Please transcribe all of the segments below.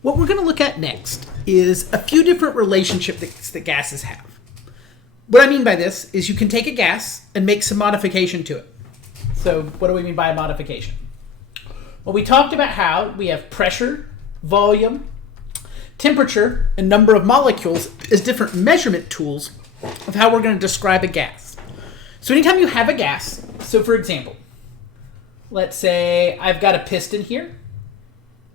What we're going to look at next is a few different relationships that gases have. What I mean by this is you can take a gas and make some modification to it. So what do we mean by a modification? Well, we talked about how we have pressure, volume, temperature, and number of molecules as different measurement tools of how we're going to describe a gas. So anytime you have a gas, so for example, let's say I've got a piston here,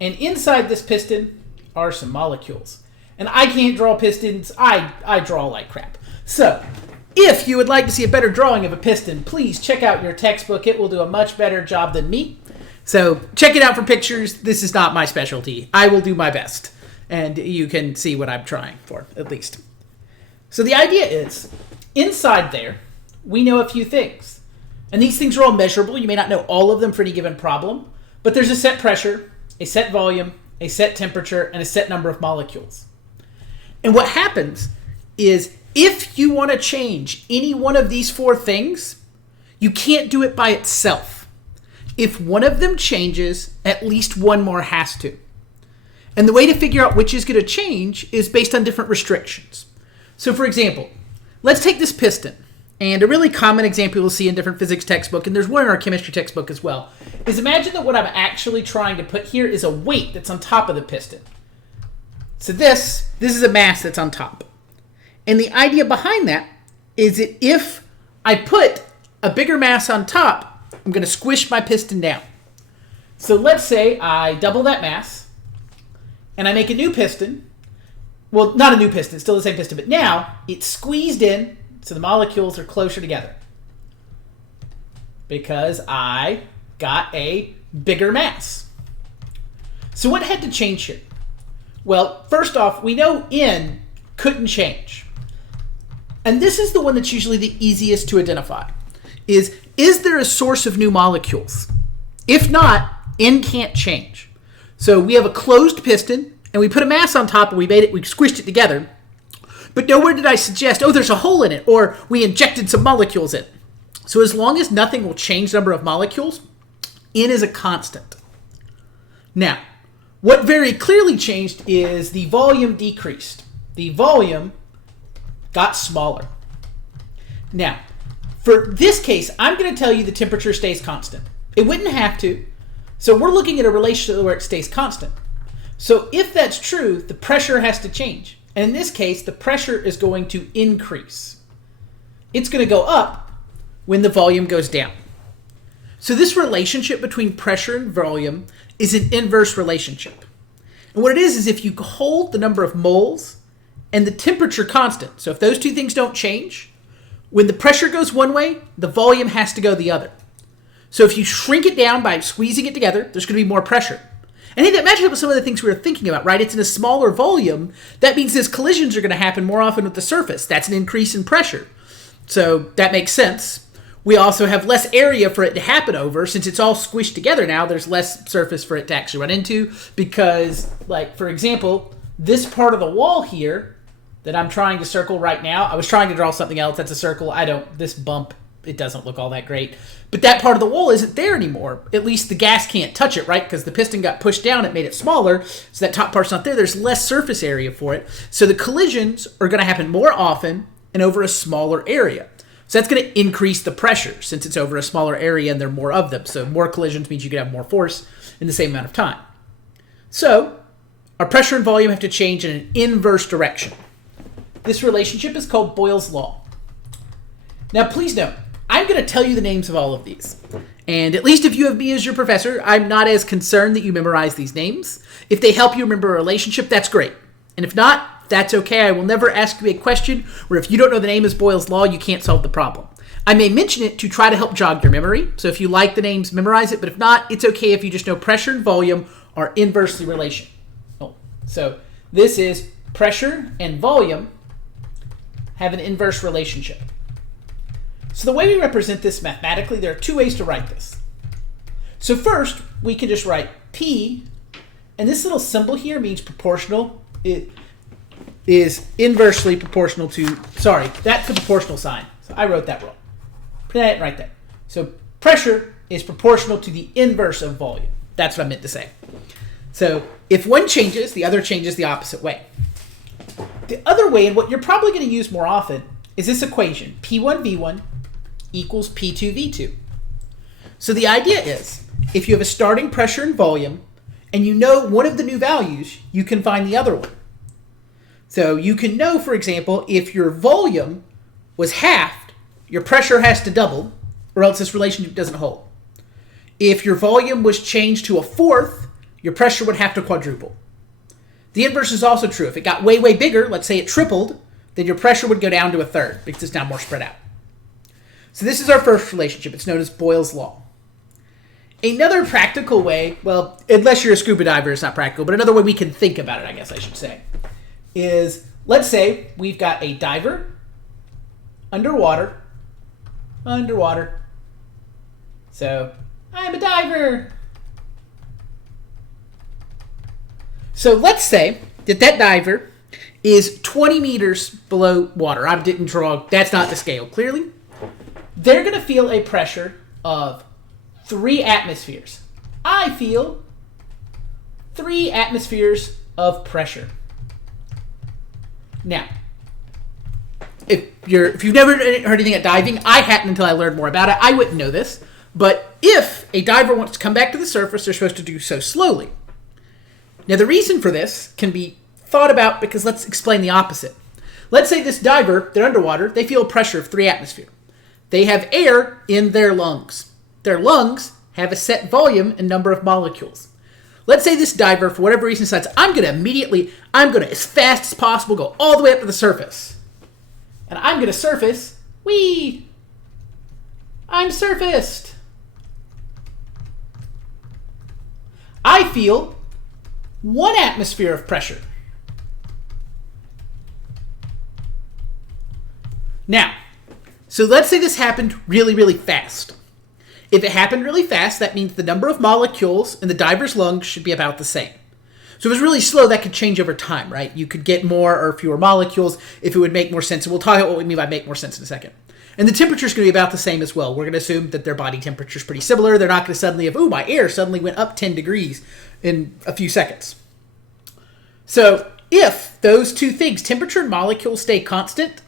and inside this piston are some molecules. And I can't draw pistons, I draw like crap. So, if you would like to see a better drawing of a piston, please check out your textbook. It will do a much better job than me. So, check it out for pictures. This is not my specialty. I will do my best. And you can see what I'm trying for, at least. So, the idea is, inside there, we know a few things. And these things are all measurable. You may not know all of them for any given problem. But there's a set pressure, a set volume, a set temperature, and a set number of molecules. And what happens is if you want to change any one of these four things, you can't do it by itself. If one of them changes, at least one more has to. And the way to figure out which is going to change is based on different restrictions. So for example, let's take this piston. And a really common example you'll see in different physics textbook, and there's one in our chemistry textbook as well, is imagine that what I'm actually trying to put here is a weight that's on top of the piston. So this is a mass that's on top. And the idea behind that is that if I put a bigger mass on top, I'm going to squish my piston down. So let's say I double that mass, and I make a new piston. Well, not a new piston, still the same piston, but now it's squeezed in, so the molecules are closer together because I got a bigger mass. So what had to change here? Well, first off, we know N couldn't change. And this is the one that's usually the easiest to identify. Is there a source of new molecules? If not, N can't change. So we have a closed piston, and we put a mass on top, and we squished it together. But nowhere did I suggest, there's a hole in it, or we injected some molecules in. So as long as nothing will change the number of molecules, N is a constant. Now, what very clearly changed is the volume decreased. The volume got smaller. Now, for this case, I'm going to tell you the temperature stays constant. It wouldn't have to. So we're looking at a relationship where it stays constant. So if that's true, the pressure has to change. And in this case, the pressure is going to increase. It's going to go up when the volume goes down. So this relationship between pressure and volume is an inverse relationship. And what it is if you hold the number of moles and the temperature constant. So if those two things don't change, when the pressure goes one way, the volume has to go the other. So if you shrink it down by squeezing it together, there's going to be more pressure. And hey, that matches up with some of the things we were thinking about, right? It's in a smaller volume. That means those collisions are going to happen more often with the surface. That's an increase in pressure. So that makes sense. We also have less area for it to happen over. Since it's all squished together now, there's less surface for it to actually run into because, like, for example, this part of the wall here that I'm trying to circle right now, I was trying to draw something else that's a circle. This bump, it doesn't look all that great. But that part of the wall isn't there anymore. At least the gas can't touch it, right? Because the piston got pushed down, it made it smaller, so that top part's not there. There's less surface area for it. So the collisions are going to happen more often and over a smaller area. So that's going to increase the pressure since it's over a smaller area and there are more of them. So more collisions means you can have more force in the same amount of time. So our pressure and volume have to change in an inverse direction. This relationship is called Boyle's law. Now please note, I'm going to tell you the names of all of these. And at least if you have me as your professor, I'm not as concerned that you memorize these names. If they help you remember a relationship, that's great. And if not, that's okay. I will never ask you a question where if you don't know the name is Boyle's law, you can't solve the problem. I may mention it to try to help jog your memory. So if you like the names, memorize it. But if not, it's okay if you just know pressure and volume are inversely relational. So this is pressure and volume have an inverse relationship. So the way we represent this mathematically, there are two ways to write this. So first, we can just write P, and this little symbol here means proportional. It is inversely proportional to, that's the proportional sign. So I wrote that wrong. Put that right there. So pressure is proportional to the inverse of volume. That's what I meant to say. So if one changes, the other changes the opposite way. The other way, and what you're probably going to use more often, is this equation, P1V1 equals P2V2. So the idea is, if you have a starting pressure and volume, and you know one of the new values, you can find the other one. So you can know, for example, if your volume was halved, your pressure has to double, or else this relationship doesn't hold. If your volume was changed to a fourth, your pressure would have to quadruple. The inverse is also true. If it got way, way bigger, let's say it tripled, then your pressure would go down to a third because it's now more spread out. So this is our first relationship. It's known as Boyle's law. Another practical way, well, unless you're a scuba diver, it's not practical, but another way we can think about it, I guess I should say, is let's say we've got a diver underwater. So I'm a diver. So let's say that diver is 20 meters below water. I didn't draw, that's not the scale, clearly. They're going to feel a pressure of 3 atmospheres. I feel 3 atmospheres of pressure. Now, if you've never heard anything at diving, I hadn't until I learned more about it. I wouldn't know this. But if a diver wants to come back to the surface, they're supposed to do so slowly. Now, the reason for this can be thought about because let's explain the opposite. Let's say this diver, they're underwater, they feel a pressure of 3 atmosphere. They have air in their lungs. Their lungs have a set volume and number of molecules. Let's say this diver, for whatever reason, decides, I'm going to, as fast as possible, go all the way up to the surface. And I'm going to surface. Whee! I'm surfaced. I feel 1 atmosphere of pressure. Now, so let's say this happened really, really fast. If it happened really fast, that means the number of molecules in the diver's lungs should be about the same. So if it was really slow, that could change over time, right? You could get more or fewer molecules if it would make more sense. And we'll talk about what we mean by make more sense in a second. And the temperature is going to be about the same as well. We're going to assume that their body temperature is pretty similar. They're not going to suddenly have, my air suddenly went up 10 degrees in a few seconds. So if those two things, temperature and molecules, stay constant,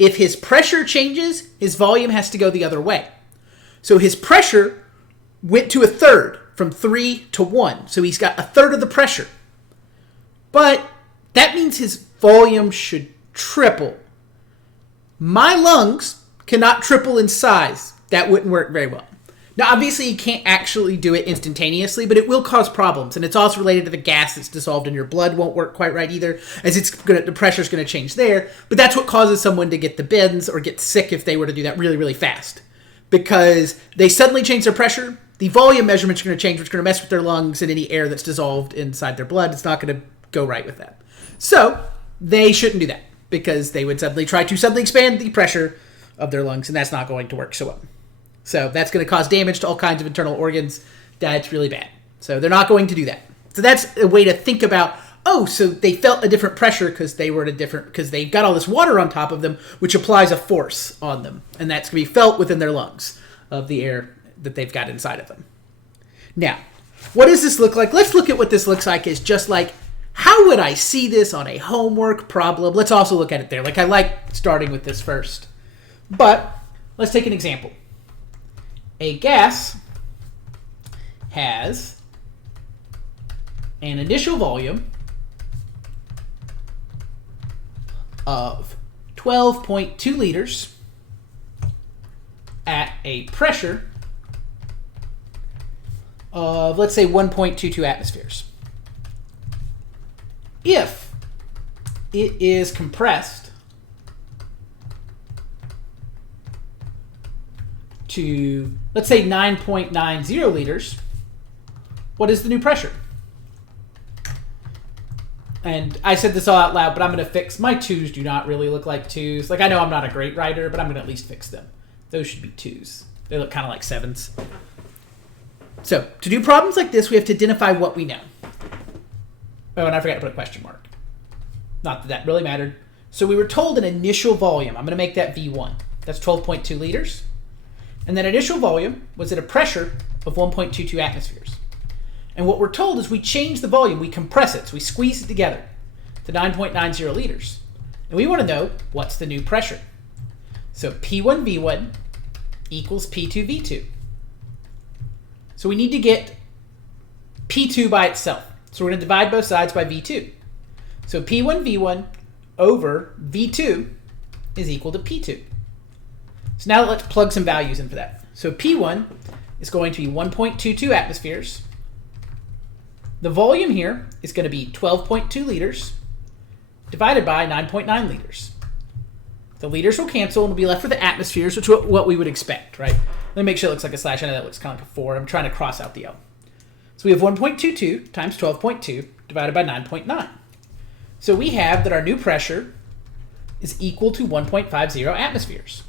if his pressure changes, his volume has to go the other way. So his pressure went to a third, from 3 to 1. So he's got a third of the pressure. But that means his volume should triple. My lungs cannot triple in size. That wouldn't work very well. Now, obviously, you can't actually do it instantaneously, but it will cause problems. And it's also related to the gas that's dissolved in your blood won't work quite right either, as the pressure's going to change there. But that's what causes someone to get the bends or get sick if they were to do that really, really fast. Because they suddenly change their pressure, the volume measurements are going to change, which is going to mess with their lungs and any air that's dissolved inside their blood. It's not going to go right with that. So they shouldn't do that because they would suddenly try to expand the pressure of their lungs, and that's not going to work so well. So that's going to cause damage to all kinds of internal organs. That's really bad. So they're not going to do that. So that's a way to think about, so they felt a different pressure because they've got all this water on top of them, which applies a force on them. And that's going to be felt within their lungs of the air that they've got inside of them. Now, what does this look like? Let's look at what this looks like is just like, how would I see this on a homework problem? Let's also look at it there. Like I like starting with this first. But let's take an example. A gas has an initial volume of 12.2 liters at a pressure of, let's say, 1.22 atmospheres. If it is compressed to, let's say, 9.90 liters, what is the new pressure? And I said this all out loud, but I'm going to fix, my 2's do not really look like 2's. Like, I know I'm not a great writer, but I'm going to at least fix them. Those should be 2's. They look kind of like 7's. So, to do problems like this, we have to identify what we know. Oh, and I forgot to put a question mark. Not that that really mattered. So we were told an initial volume. I'm going to make that V1. That's 12.2 liters. And that initial volume was at a pressure of 1.22 atmospheres. And what we're told is we change the volume, we compress it, so we squeeze it together to 9.90 liters. And we want to know what's the new pressure. So P1V1 equals P2V2. So we need to get P2 by itself. So we're going to divide both sides by V2. So P1V1 over V2 is equal to P2. So now let's plug some values in for that. So P1 is going to be 1.22 atmospheres. The volume here is going to be 12.2 liters divided by 9.9 liters. The liters will cancel and we'll be left with the atmospheres, which is what we would expect, right? Let me make sure it looks like a slash. I know that looks kind of like a 4. I'm trying to cross out the L. So we have 1.22 times 12.2 divided by 9.9. So we have that our new pressure is equal to 1.50 atmospheres.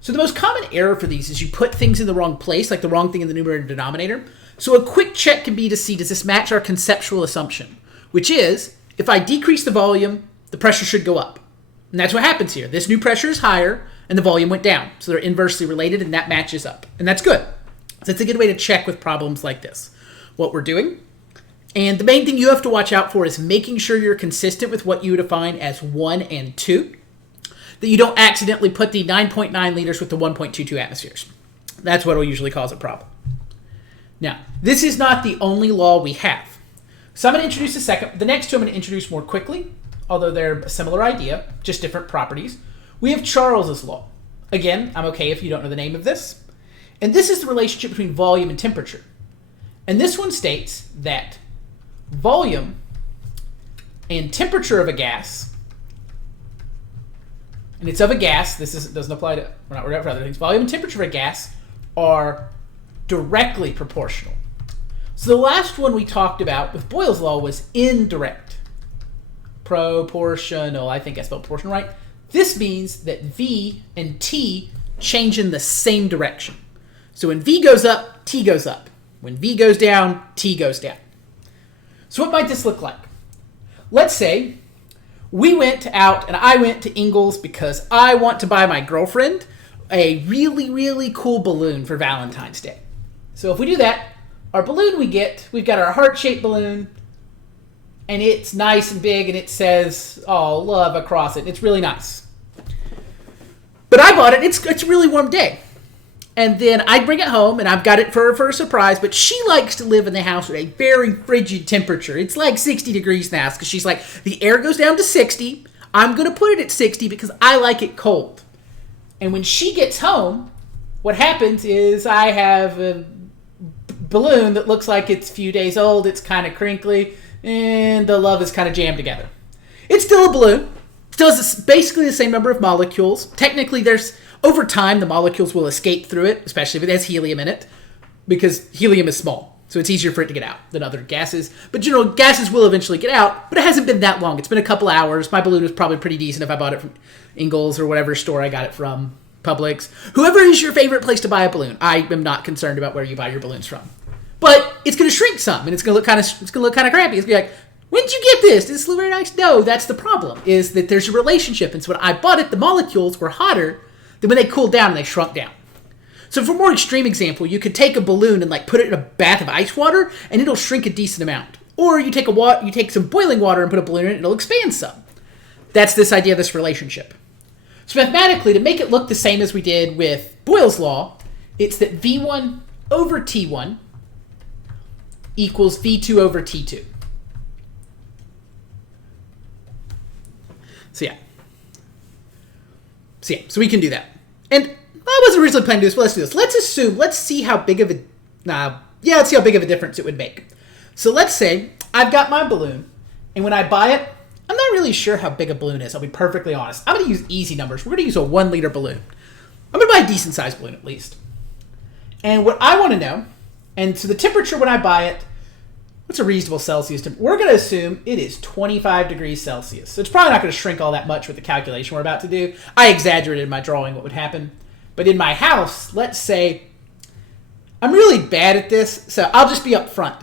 So the most common error for these is you put things in the wrong place, like the wrong thing in the numerator and denominator. So a quick check can be to see, does this match our conceptual assumption? Which is, if I decrease the volume, the pressure should go up. And that's what happens here. This new pressure is higher, and the volume went down. So they're inversely related, and that matches up. And that's good. So it's a good way to check with problems like this, what we're doing. And the main thing you have to watch out for is making sure you're consistent with what you define as 1 and 2. That you don't accidentally put the 9.9 liters with the 1.22 atmospheres. That's what will usually cause a problem. Now, this is not the only law we have. So I'm going to introduce a second. The next two I'm going to introduce more quickly, although they're a similar idea, just different properties. We have Charles's law. Again, I'm okay if you don't know the name of this. And this is the relationship between volume and temperature. And this one states that volume and temperature of a gas, and it's of a gas, doesn't apply to, we're not worried about for other things, volume and temperature of a gas are directly proportional. So the last one we talked about with Boyle's law was indirect. Proportional, I think I spelled proportional right. This means that V and T change in the same direction. So when V goes up, T goes up. When V goes down, T goes down. So what might this look like? Let's say we went out and I went to Ingles because I want to buy my girlfriend a really, really cool balloon for Valentine's Day. So if we do that, our balloon we've got our heart-shaped balloon, and it's nice and big, and it says, oh, love across it. It's really nice. But I bought it. It's a really warm day. And then I bring it home, and I've got it for a surprise, but she likes to live in the house with a very frigid temperature. It's like 60 degrees now, because she's like, the air goes down to 60. I'm going to put it at 60 because I like it cold. And when she gets home, what happens is I have a balloon that looks like it's a few days old. It's kind of crinkly, and the love is kind of jammed together. It's still a balloon. Still has basically the same number of molecules. Technically, over time, the molecules will escape through it, especially if it has helium in it, because helium is small, so it's easier for it to get out than other gases. But gases will eventually get out, but it hasn't been that long. It's been a couple hours. My balloon was probably pretty decent if I bought it from Ingles or whatever store I got it from, Publix. Whoever is your favorite place to buy a balloon, I am not concerned about where you buy your balloons from. But it's going to shrink some, and it's going to look kind of crappy. It's going to be like, when did you get this? This is very nice. No, that's the problem, is that there's a relationship. And so when I bought it, the molecules were hotter than when they cooled down and they shrunk down. So for a more extreme example, you could take a balloon and put it in a bath of ice water, and it'll shrink a decent amount. Or you take some boiling water and put a balloon in it, and it'll expand some. That's this idea of this relationship. So mathematically, to make it look the same as we did with Boyle's law, it's that V1 over T1 equals V2 over T2. So we can do that. And I wasn't originally planning to do this, but let's do this. Let's see how big of a difference it would make. So let's say I've got my balloon, and when I buy it, I'm not really sure how big a balloon is. I'll be perfectly honest. I'm going to use easy numbers. We're going to use a 1 liter balloon. I'm going to buy a decent sized balloon at least. And what I want to know, and so the temperature when I buy it, what's a reasonable Celsius temperature? We're going to assume it is 25 degrees Celsius. So it's probably not going to shrink all that much with the calculation we're about to do. I exaggerated in my drawing what would happen. But in my house, let's say, I'm really bad at this, so I'll just be up front.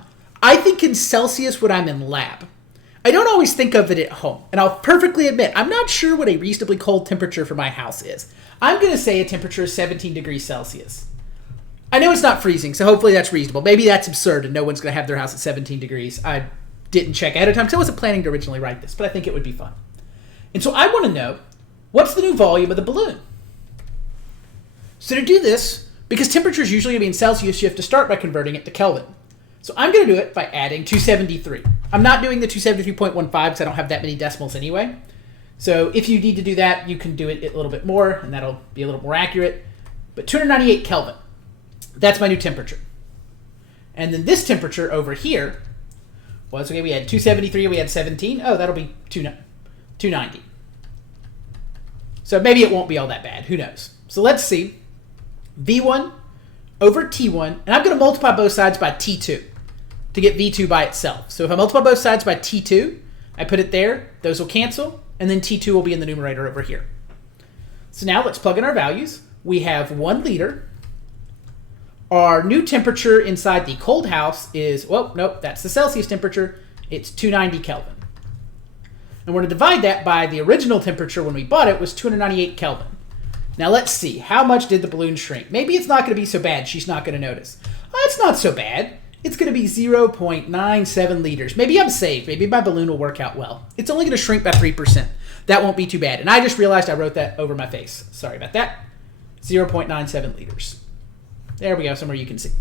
I think in Celsius when I'm in lab. I don't always think of it at home. And I'll perfectly admit, I'm not sure what a reasonably cold temperature for my house is. I'm going to say a temperature of 17 degrees Celsius. I know it's not freezing, so hopefully that's reasonable. Maybe that's absurd and no one's going to have their house at 17 degrees. I didn't check ahead of time because I wasn't planning to originally write this, but I think it would be fun. And so I want to know, what's the new volume of the balloon? So to do this, because temperature is usually going to be in Celsius, you have to start by converting it to Kelvin. So I'm going to do it by adding 273. I'm not doing the 273.15 because I don't have that many decimals anyway. So if you need to do that, you can do it a little bit more, and that'll be a little more accurate. But 298 Kelvin, that's my new temperature. And then this temperature over here was, okay, we had 273, we had 17. Oh, that'll be 290. So maybe it won't be all that bad. Who knows? So let's see. V1 over T1, and I'm going to multiply both sides by T2 to get V2 by itself. So if I multiply both sides by T2, I put it there, those will cancel, and then T2 will be in the numerator over here. So now let's plug in our values. We have 1 liter. Our new temperature inside the cold house is, well, nope, that's the Celsius temperature. It's 290 Kelvin. And we're going to divide that by the original temperature when we bought it was 298 Kelvin. Now let's see, how much did the balloon shrink? Maybe it's not going to be so bad. She's not going to notice. Oh, it's not so bad. It's going to be 0.97 liters. Maybe I'm safe. Maybe my balloon will work out well. It's only going to shrink by 3%. That won't be too bad. And I just realized I wrote that over my face. Sorry about that. 0.97 liters. There we go, somewhere you can see.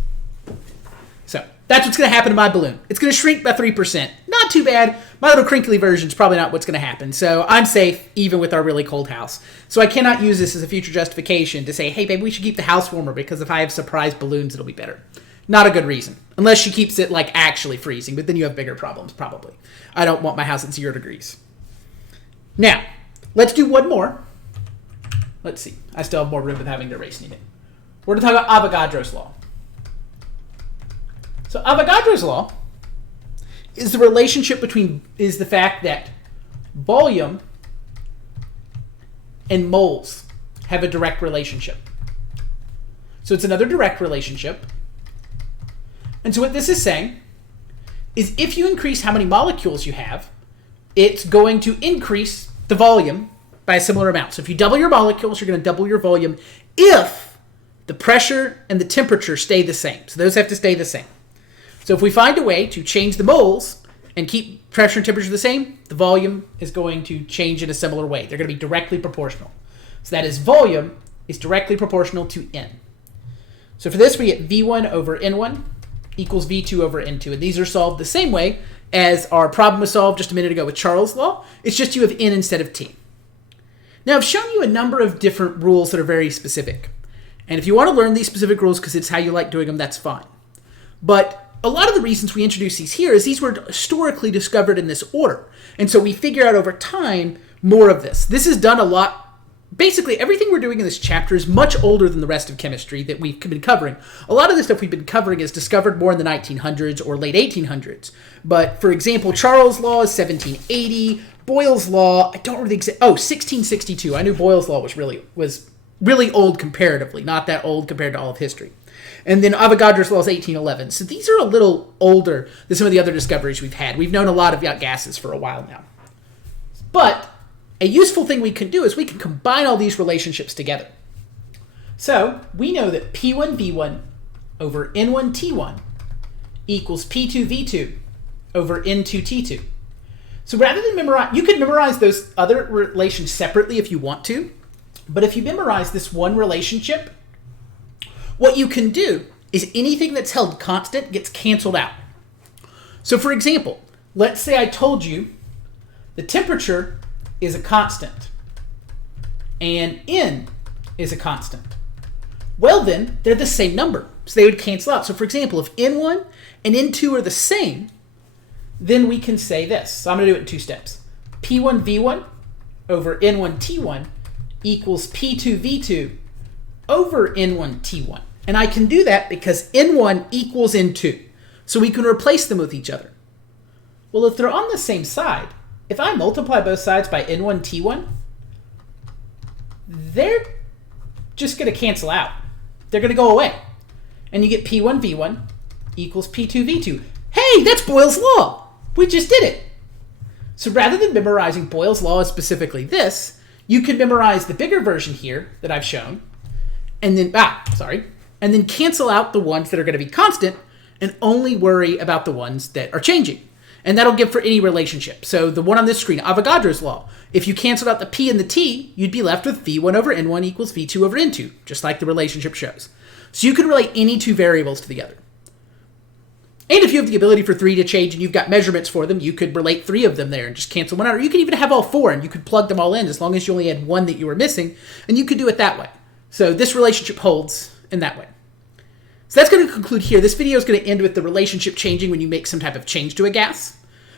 So that's what's going to happen to my balloon. It's going to shrink by 3%. Not too bad. My little crinkly version is probably not what's going to happen. So I'm safe even with our really cold house. So I cannot use this as a future justification to say, hey, babe, we should keep the house warmer because if I have surprise balloons, it'll be better. Not a good reason. Unless she keeps it like actually freezing, but then you have bigger problems probably. I don't want my house at 0 degrees. Now, let's do one more. Let's see. I still have more room with having to erase it. We're going to talk about Avogadro's law. So Avogadro's law is the relationship is the fact that volume and moles have a direct relationship. So it's another direct relationship. And so what this is saying is if you increase how many molecules you have, it's going to increase the volume by a similar amount. So if you double your molecules, you're going to double your volume if the pressure and the temperature stay the same. So those have to stay the same. So if we find a way to change the moles and keep pressure and temperature the same, the volume is going to change in a similar way. They're going to be directly proportional. So that is volume is directly proportional to N. So for this, we get V1 over N1 equals V2 over N2. And these are solved the same way as our problem was solved just a minute ago with Charles' law. It's just you have N instead of T. Now, I've shown you a number of different rules that are very specific. And if you want to learn these specific rules because it's how you like doing them, that's fine. But a lot of the reasons we introduce these here is these were historically discovered in this order. And so we figure out over time more of this. This is done a lot. Basically, everything we're doing in this chapter is much older than the rest of chemistry that we've been covering. A lot of the stuff we've been covering is discovered more in the 1900s or late 1800s. But, for example, Charles' law is 1780. Boyle's law, I don't really... 1662. I knew Boyle's law was really old comparatively, not that old compared to all of history. And then Avogadro's law is 1811. So these are a little older than some of the other discoveries we've had. We've known a lot of gases for a while now. But a useful thing we can do is we can combine all these relationships together. So we know that P1V1 over N1T1 equals P2V2 over N2T2. So rather than memorize, you could memorize those other relations separately if you want to. But if you memorize this one relationship, what you can do is anything that's held constant gets canceled out. So for example, let's say I told you the temperature is a constant and N is a constant. Well then, they're the same number, so they would cancel out. So for example, if N1 and N2 are the same, then we can say this. So I'm going to do it in 2 steps. P1V1 over N1T1 equals P2V2 over N1T1. And I can do that because N1 equals N2. So we can replace them with each other. Well, if they're on the same side, if I multiply both sides by N1T1, they're just going to cancel out. They're going to go away. And you get P1V1 equals P2V2. Hey, that's Boyle's law. We just did it. So rather than memorizing Boyle's law as specifically this, you can memorize the bigger version here that I've shown. And then, and then cancel out the ones that are going to be constant and only worry about the ones that are changing. And that'll give for any relationship. So the one on this screen, Avogadro's law. If you canceled out the p and the t, you'd be left with v1 over n1 equals v2 over n2, just like the relationship shows. So you could relate any two variables to the other. And if you have the ability for 3 to change and you've got measurements for them, you could relate 3 of them there and just cancel one out. Or you could even have all 4 and you could plug them all in as long as you only had one that you were missing. And you could do it that way. So this relationship holds in that way. So that's going to conclude here. This video is going to end with the relationship changing when you make some type of change to a gas.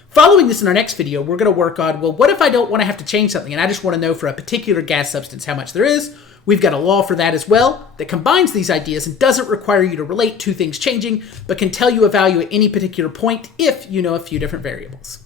Following this in our next video, we're going to work on, well, what if I don't want to have to change something and I just want to know for a particular gas substance how much there is? We've got a law for that as well that combines these ideas and doesn't require you to relate two things changing, but can tell you a value at any particular point if you know a few different variables.